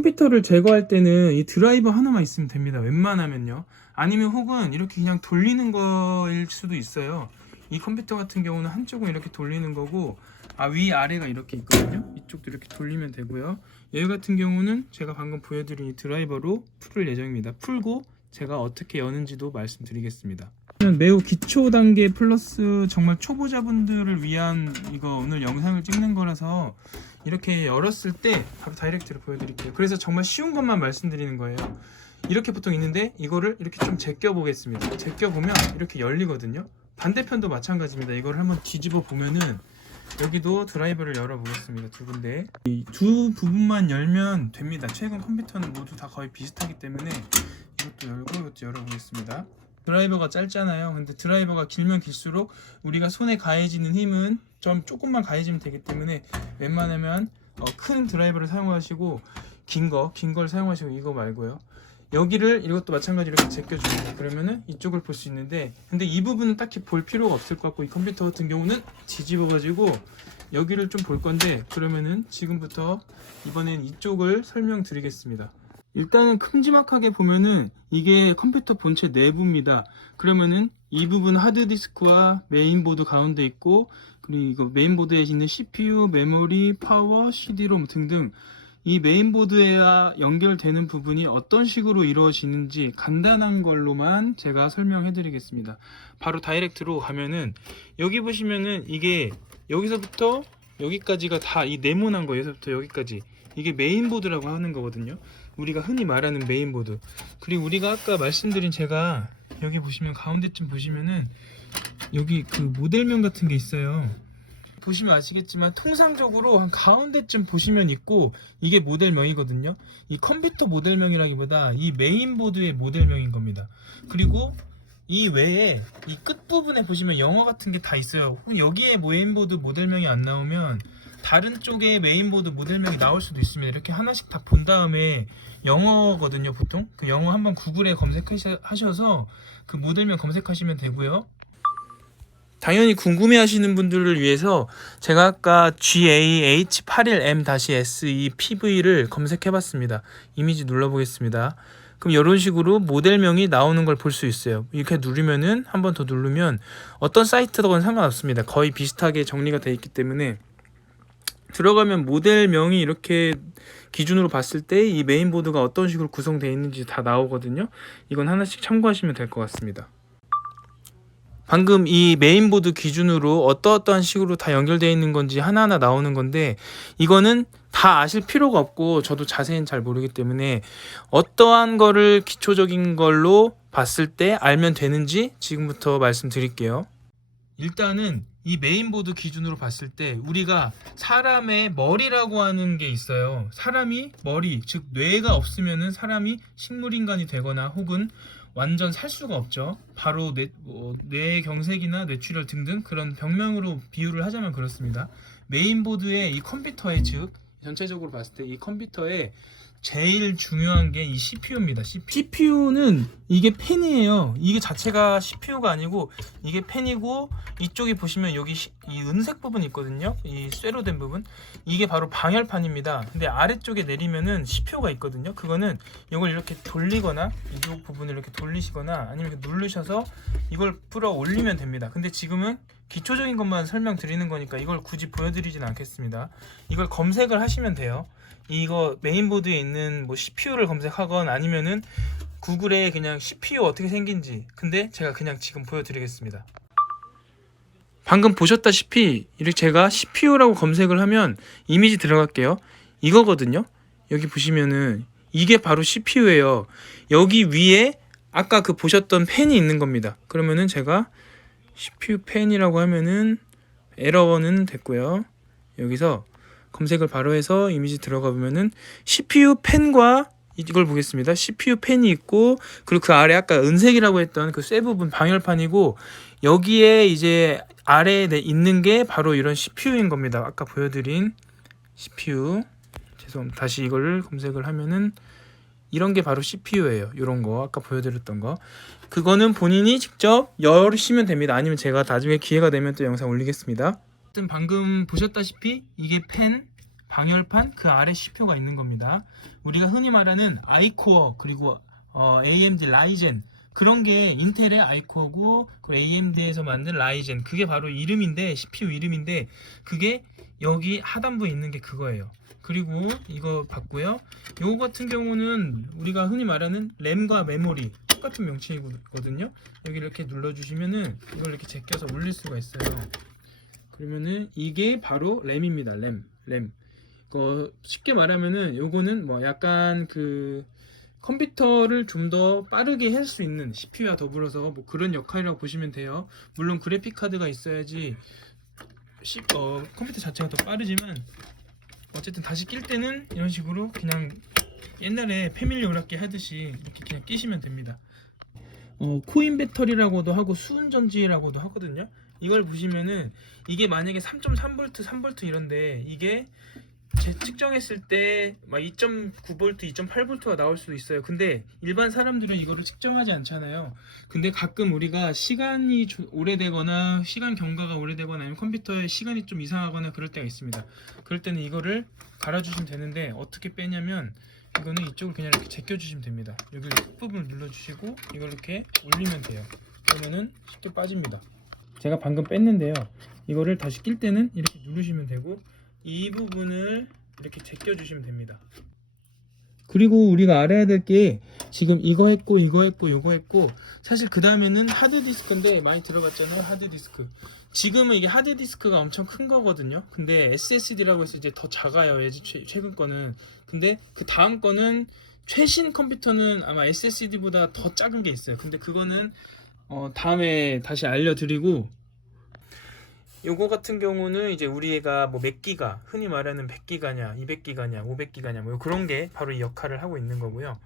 컴퓨터를 제거할 때는 이 드라이버 하나만 있으면 됩니다. 웬만하면요. 아니면 혹은 이렇게 그냥 돌리는 거일 수도 있어요. 이 컴퓨터 같은 경우는 한쪽은 이렇게 돌리는 거고, 위아래가 이렇게 있거든요. 이쪽도 이렇게 돌리면 되고요. 얘 같은 경우는 제가 방금 보여드린 이 드라이버로 풀을 예정입니다. 풀고 제가 어떻게 여는지도 말씀드리겠습니다. 매우 기초 단계 플러스 정말 초보자분들을 위한 이거 오늘 영상을 찍는 거라서 이렇게 열었을 때 바로 다이렉트로 보여드릴게요. 그래서 정말 쉬운 것만 말씀드리는 거예요. 이렇게 보통 있는데 이거를 이렇게 좀 제껴 보겠습니다. 제껴 보면 이렇게 열리거든요. 반대편도 마찬가지입니다. 이걸 한번 뒤집어 보면은 여기도 드라이버를 열어 보겠습니다. 두 군데. 이 두 부분만 열면 됩니다. 최근 컴퓨터는 모두 다 거의 비슷하기 때문에 이것도 열고 이것도 열어 보겠습니다. 드라이버가 짧잖아요. 근데 드라이버가 길면 길수록 우리가 손에 가해지는 힘은 좀 조금만 가해지면 되기 때문에 웬만하면 큰 드라이버를 사용하시고 긴 걸 사용하시고 이거 말고요. 여기를 이것도 마찬가지로 이렇게 제껴줍니다. 그러면은 이쪽을 볼 수 있는데, 근데 이 부분은 딱히 볼 필요가 없을 것 같고, 이 컴퓨터 같은 경우는 뒤집어 가지고 여기를 좀 볼 건데, 그러면은 지금부터 이번엔 이쪽을 설명드리겠습니다. 일단은 큼지막하게 보면은 이게 컴퓨터 본체 내부입니다. 그러면은 이 부분 하드디스크와 메인보드 가운데 있고, 그리고 메인보드에 있는 CPU, 메모리, 파워, CD-롬 등등 이 메인보드에 연결되는 부분이 어떤 식으로 이루어지는지 간단한 걸로만 제가 설명해 드리겠습니다. 바로 다이렉트로 가면은 여기 보시면은 이게 여기서부터 여기까지가 다 이 네모난 거, 여기서부터 여기까지 이게 메인보드라고 하는 거거든요. 우리가 흔히 말하는 메인보드. 그리고 우리가 아까 말씀드린, 제가 여기 보시면 가운데쯤 보시면은 여기 그 모델명 같은 게 있어요. 보시면 아시겠지만 통상적으로 한 가운데쯤 보시면 있고, 이게 모델명이거든요. 이 컴퓨터 모델명이라기보다 이 메인보드의 모델명인 겁니다. 그리고 이 외에 이 끝부분에 보시면 영어 같은 게 다 있어요. 여기에 메인보드 모델명이 안 나오면 다른 쪽에 메인보드 모델명이 나올 수도 있습니다. 이렇게 하나씩 다 본 다음에 영어거든요. 보통 그 영어 한번 구글에 검색하셔서 그 모델명 검색하시면 되고요. 당연히 궁금해하시는 분들을 위해서 제가 아까 GAH81M-SE PV를 검색해봤습니다. 이미지 눌러보겠습니다. 그럼 이런 식으로 모델명이 나오는 걸 볼 수 있어요. 이렇게 누르면은 한 번 더 누르면 어떤 사이트든 상관없습니다. 거의 비슷하게 정리가 되어 있기 때문에 들어가면 모델명이 이렇게 기준으로 봤을 때 이 메인보드가 어떤 식으로 구성되어 있는지 다 나오거든요. 이건 하나씩 참고하시면 될 것 같습니다. 방금 이 메인보드 기준으로 어떠한 식으로 다 연결되어 있는 건지 하나하나 나오는 건데, 이거는 다 아실 필요가 없고 저도 자세히는 잘 모르기 때문에 어떠한 거를 기초적인 걸로 봤을 때 알면 되는지 지금부터 말씀드릴게요. 일단은 이 메인보드 기준으로 봤을 때 우리가 사람의 머리라고 하는 게 있어요. 사람이 머리, 즉 뇌가 없으면은 사람이 식물인간이 되거나 혹은 완전 살 수가 없죠. 바로 뇌경색이나 뇌출혈 등등 그런 병명으로 비유를 하자면 그렇습니다. 메인보드의 이 컴퓨터의, 즉 전체적으로 봤을 때 이 컴퓨터의 제일 중요한 게 이 CPU입니다. CPU는 이게 펜이에요. 이게 자체가 CPU가 아니고 이게 펜이고, 이쪽에 보시면 여기 이 은색 부분 있거든요. 이 쇠로 된 부분, 이게 바로 방열판입니다. 근데 아래쪽에 내리면은 CPU가 있거든요. 그거는 이걸 이렇게 돌리거나 이쪽 부분을 이렇게 돌리시거나 아니면 이렇게 누르셔서 이걸 풀어 올리면 됩니다. 근데 지금은 기초적인 것만 설명드리는 거니까 이걸 굳이 보여드리진 않겠습니다. 이걸 검색을 하시면 돼요. 이거 메인보드에 있는 뭐 CPU를 검색하건 아니면은 구글에 그냥 CPU 어떻게 생긴지, 근데 제가 그냥 지금 보여드리겠습니다. 방금 보셨다시피 이렇게 제가 CPU라고 검색을 하면 이미지 들어갈게요. 이거거든요. 여기 보시면은 이게 바로 CPU예요. 여기 위에 아까 그 보셨던 펜이 있는 겁니다. 그러면은 제가 CPU 펜이라고 하면은 에러는 됐고요. 여기서 검색을 바로 해서 이미지 들어가 보면은 CPU 펜과 이걸 보겠습니다. CPU 펜이 있고, 그리고 그 아래 아까 은색이라고 했던 그 쇠 부분 방열판이고, 여기에 이제 아래에 있는 게 바로 이런 CPU인 겁니다. 아까 보여드린 CPU. 죄송합니다. 다시 이걸 검색을 하면은 이런 게 바로 CPU예요. 이런 거 아까 보여드렸던 거, 그거는 본인이 직접 열으시면 됩니다. 아니면 제가 나중에 기회가 되면 또 영상 올리겠습니다. 방금 보셨다시피 이게 펜, 방열판 그 아래 CPU가 있는 겁니다. 우리가 흔히 말하는 아이코어 그리고 AMD 라이젠 그런 게 인텔의 아이코어고 AMD에서 만든 라이젠 그게 바로 이름인데 CPU 이름인데 그게 여기 하단부에 있는 게 그거예요. 그리고 이거 봤고요. 요거 같은 경우는 우리가 흔히 말하는 램과 메모리 똑같은 명칭이거든요. 여기 이렇게 눌러주시면은 이걸 이렇게 제껴서 올릴 수가 있어요. 그러면은 이게 바로 램입니다. 램. 쉽게 말하면은 요거는 뭐 약간 그 컴퓨터를 좀 더 빠르게 할 수 있는 CPU와 더불어서 뭐 그런 역할이라고 보시면 돼요. 물론 그래픽 카드가 있어야지 컴퓨터 자체가 더 빠르지만 어쨌든 다시 낄 때는 이런 식으로 그냥 옛날에 패밀리 오락기 하듯이 이렇게 그냥 끼시면 됩니다. 코인 배터리라고도 하고 수은 전지라고도 하거든요. 이걸 보시면은 이게 만약에 3.3V, 3V 이런데 이게 측정했을 때 막 2.9V, 2.8V가 나올 수도 있어요. 근데 일반 사람들은 이거를 측정하지 않잖아요. 근데 가끔 우리가 시간이 오래되거나 시간 경과가 오래되거나 아니면 컴퓨터에 시간이 좀 이상하거나 그럴 때가 있습니다. 그럴 때는 이거를 갈아주시면 되는데 어떻게 빼냐면 이거는 이쪽을 그냥 이렇게 제껴주시면 됩니다. 여기 끝부분을 눌러주시고 이걸 이렇게 올리면 돼요. 그러면은 쉽게 빠집니다. 제가 방금 뺐는데요. 이거를 다시 낄 때는 이렇게 누르시면 되고 이 부분을 이렇게 제껴주시면 됩니다. 그리고 우리가 알아야 될 게 지금 이거 했고 이거 했고 요거 했고 사실 그 다음에는 하드디스크인데 많이 들어봤잖아요. 하드디스크. 지금은 이게 하드디스크가 엄청 큰 거거든요. 근데 SSD라고 해서 이제 더 작아요. 최근 거는. 근데 그 다음 거는 최신 컴퓨터는 아마 SSD보다 더 작은 게 있어요. 근데 그거는 다음에 다시 알려드리고 요거 같은 경우는 이제 우리가 뭐 몇 기가 흔히 말하는 100기가냐 200기가냐 500기가냐 뭐 그런 게 바로 이 역할을 하고 있는 거고요.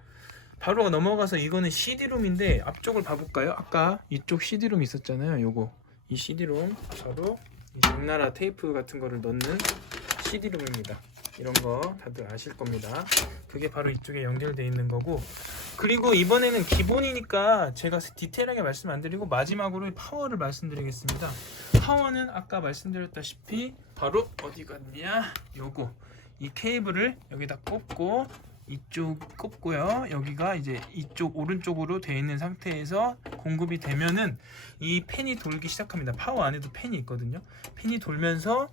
바로 넘어가서 이거는 CD롬인데 앞쪽을 봐볼까요? 아까 이쪽 CD롬 있었잖아요. 요거 이 CD롬 바로 이 백나라 테이프 같은 거를 넣는 CD롬입니다. 이런 거 다들 아실 겁니다. 그게 바로 이쪽에 연결되어 있는 거고 그리고 이번에는 기본이니까 제가 디테일하게 말씀 안 드리고 마지막으로 파워를 말씀드리겠습니다. 파워는 아까 말씀드렸다시피 바로 어디 갔냐 요거 이 케이블을 여기다 꽂고 이쪽 꽂고요. 여기가 이제 이쪽 오른쪽으로 되어 있는 상태에서 공급이 되면은 이 팬이 돌기 시작합니다. 파워 안에도 팬이 있거든요. 팬이 돌면서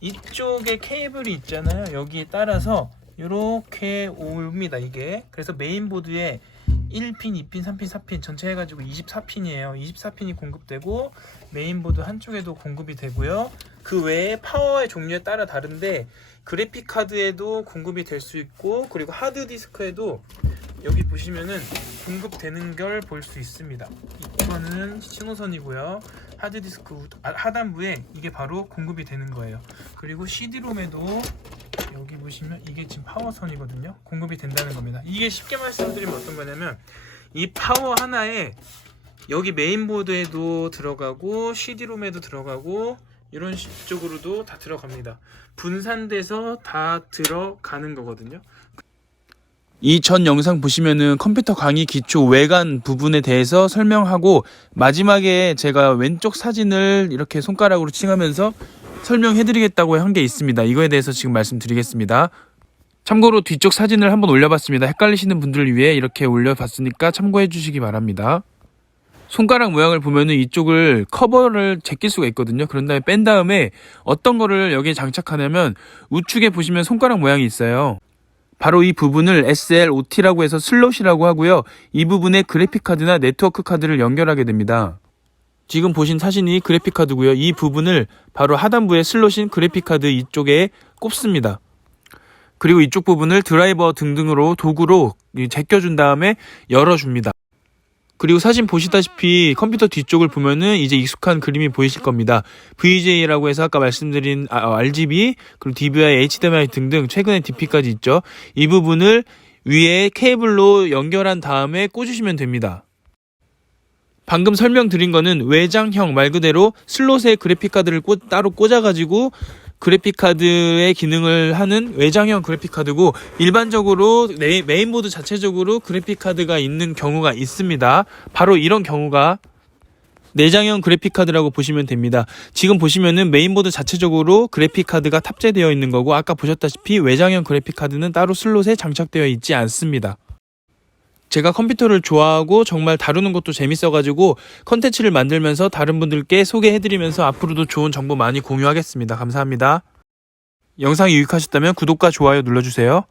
이쪽에 케이블이 있잖아요. 여기에 따라서 이렇게 옵니다. 이게 그래서 메인보드에 1핀, 2핀, 3핀, 4핀 전체 해가지고 24핀이에요. 24핀이 공급되고 메인보드 한쪽에도 공급이 되고요. 그 외에 파워의 종류에 따라 다른데 그래픽 카드에도 공급이 될 수 있고 그리고 하드디스크에도 여기 보시면은 공급되는 걸 볼 수 있습니다. 이거는 신호선이고요. 하드디스크 하단부에 이게 바로 공급이 되는 거예요. 그리고 CD롬에도 여기 보시면 이게 지금 파워선이거든요. 공급이 된다는 겁니다. 이게 쉽게 말씀드리면 어떤 거냐면 이 파워 하나에 여기 메인보드에도 들어가고 CD롬에도 들어가고 이런 쪽으로도 다 들어갑니다. 분산돼서 다 들어가는 거거든요. 이 전 영상 보시면은 컴퓨터 강의 기초 외관 부분에 대해서 설명하고 마지막에 제가 왼쪽 사진을 이렇게 손가락으로 칭하면서 설명해드리겠다고 한 게 있습니다. 이거에 대해서 지금 말씀드리겠습니다. 참고로 뒤쪽 사진을 한번 올려봤습니다. 헷갈리시는 분들을 위해 이렇게 올려봤으니까 참고해 주시기 바랍니다. 손가락 모양을 보면은 이쪽을 커버를 제낄 수가 있거든요. 그런 다음에 뺀 다음에 어떤 거를 여기에 장착하냐면 우측에 보시면 손가락 모양이 있어요. 바로 이 부분을 SLOT라고 해서 슬롯이라고 하고요. 이 부분에 그래픽카드나 네트워크 카드를 연결하게 됩니다. 지금 보신 사진이 그래픽카드고요. 이 부분을 바로 하단부에 슬롯인 그래픽카드 이쪽에 꼽습니다. 그리고 이쪽 부분을 드라이버 등등으로 도구로 제껴준 다음에 열어줍니다. 그리고 사진 보시다시피 컴퓨터 뒤쪽을 보면은 이제 익숙한 그림이 보이실 겁니다. VGA라고 해서 아까 말씀드린 RGB, 그리고 DVI, HDMI 등등 최근에 DP까지 있죠. 이 부분을 위에 케이블로 연결한 다음에 꽂으시면 됩니다. 방금 설명드린 거는 외장형 말 그대로 슬롯에 그래픽카드를 따로 꽂아가지고 그래픽카드의 기능을 하는 외장형 그래픽카드고 일반적으로 메인보드 자체적으로 그래픽카드가 있는 경우가 있습니다. 바로 이런 경우가 내장형 그래픽카드라고 보시면 됩니다. 지금 보시면은 메인보드 자체적으로 그래픽카드가 탑재되어 있는 거고, 아까 보셨다시피 외장형 그래픽카드는 따로 슬롯에 장착되어 있지 않습니다. 제가 컴퓨터를 좋아하고 정말 다루는 것도 재밌어가지고 컨텐츠를 만들면서 다른 분들께 소개해드리면서 앞으로도 좋은 정보 많이 공유하겠습니다. 감사합니다. 영상이 유익하셨다면 구독과 좋아요 눌러주세요.